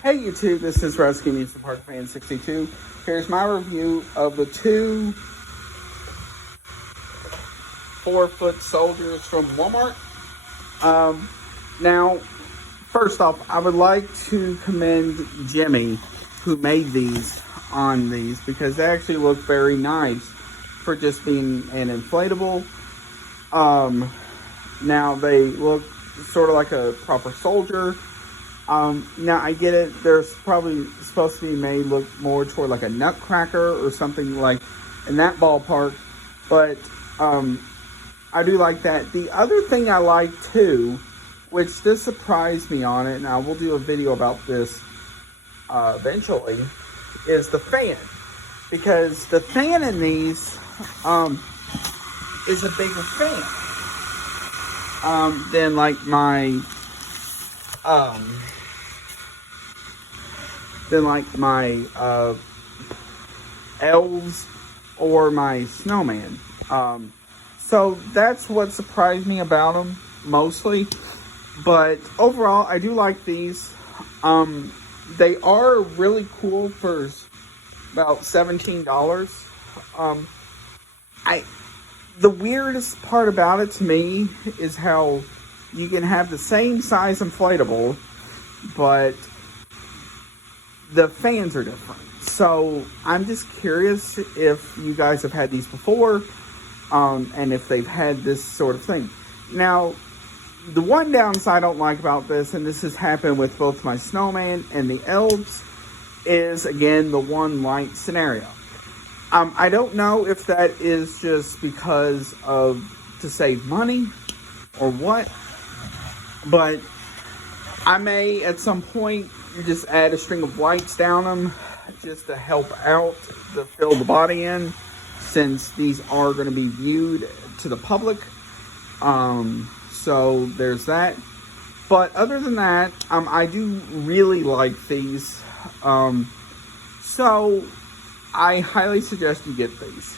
Hey YouTube, this is Rescue Music Park Fan 62. Here's my review of the two 4-foot soljers from Walmart. Now, first off, I would like to commend Gemmy, who made these on these, because they actually look very nice for just being an inflatable. Now they look sort of like a proper soljer. Now I get it, they're probably supposed to be made look more toward like a nutcracker or something like in that ballpark, but I do like that. The other thing I like too, which this surprised me on it, and I will do a video about this eventually, is the fan. Because the fan in these is a bigger fan than like my elves or my snowman. So that's what surprised me about them mostly. But overall, I do like these. They are really cool for about $17. The weirdest part about it to me is how you can have the same size inflatable, but the fans are different. So I'm just curious if you guys have had these before, and if they've had this sort of thing. Now, the one downside I don't like about this, and this has happened with both my snowman and the elves, is again the one light scenario. I don't know if that is just because of to save money or what, but I may at some point just add a string of lights down them just to help out to fill the body in, since these are going to be viewed to the public. So there's that. But other than that, I do really like these. So I highly suggest you get these.